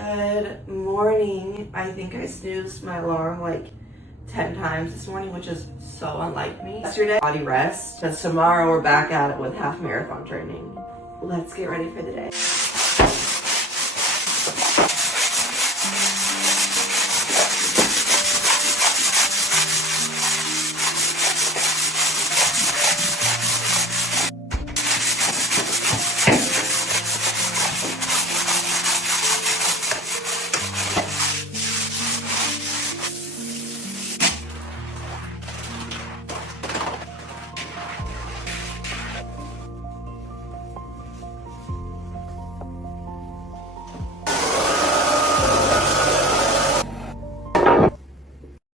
Good morning. I think I snoozed my alarm like 10 times this morning, which is so unlike me. Yesterday, body rest, because tomorrow we're back at it with half marathon training. Let's get ready for the day.